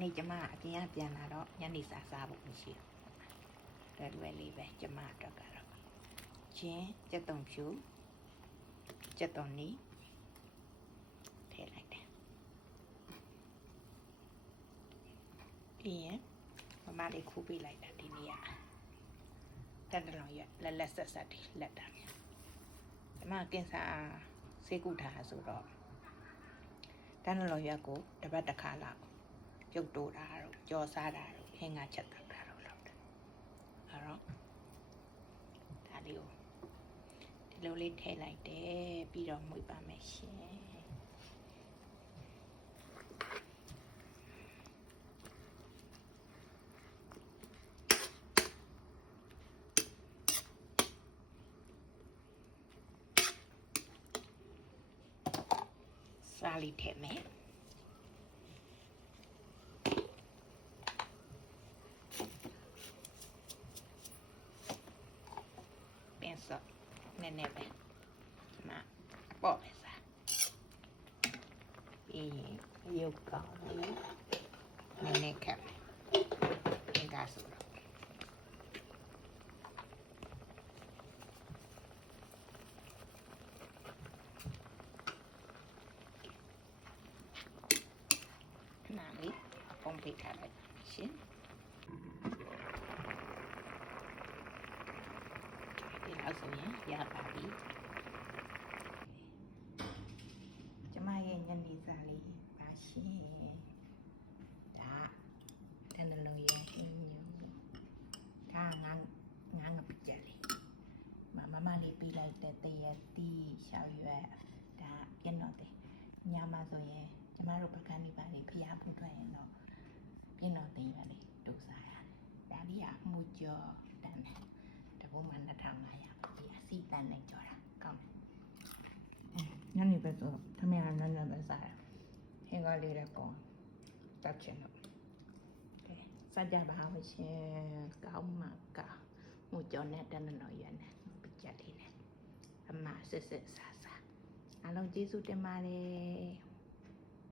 နေ့ကျမအပြင်ကပြန်လာတော့ညနေစာစားဖို့မရှိဘူးလွယ်လေးပဲကျမအတွက်ကတော့ချင်းကြက်တုံဖြူကြက်တုံနီးထည့်လိုက်တယ်ပြီးရင်မမလေးခူးပေးလိုက်တာဒီနေ့ကတက်တလုံးရလက်ဆက်ဆက်ဒီလက်တာကျမကင်ဆာဆေးကုထားဆိုတော့တန်းလုံးရက်ကိုတပတ်တစ်ခါလောက်ပြုတ်တိုးတာတော့ကြော်စားတာတော့ဟင်းကချက်တာတော့လောက်တယ်အဲ့တော့ဒါလေးကိုဒီလိုလေးထည့်လိုက်တယ်ပြီးတော့မှုပါမယ်ရှင်စားလေးထည့်မယ်နည်းနည်းပဲမပေါ့ပဲစားပြီးရုပ်ကောင်းလေးနည်းနည်းခက်မယ်အင်္ဂါဆိုတော့ခဏလေးအပုံပေးထားလိုက်ရှင်အဲ့ဆိုရင်ရပါပြီကျမရဲ့ညနေစာလေးပါရှင်ဒါတန်လုံးရဲ့ဟင်းညုံဒါငါပကြလေးမမလေးပေးလိုက်တဲ့တရတီရှောက်ရွက်ဒါပြည့်တော့တယ်ညမှာဆိုရင်ကျမတို့ပကန်းလေးပါလေးဖျားဖို့ထွက်ရင်တော့ပြည့်တော့တင်ရလေတူစားရတယ်ဒါလေးကမှုကြောတန်းတယ်တဘုံမှာ2500ဒီအစီတန်းနဲ့ကြော်တာကောင်းတယ်ညနေပဲဆိုထမင်းကနန်းနန်းပဲစားတယ်ဟင်းကလေးလည်းကောင်းတက်ချင်တော့ကဲစားကြပါဦးရှင်ကောင်းမှာကမှုကြောနဲ့တန်းတော့ရနေပြကြလေးနဲ့အမစစ်စားအားလုံးကျေးဇူးတင်ပါတယ်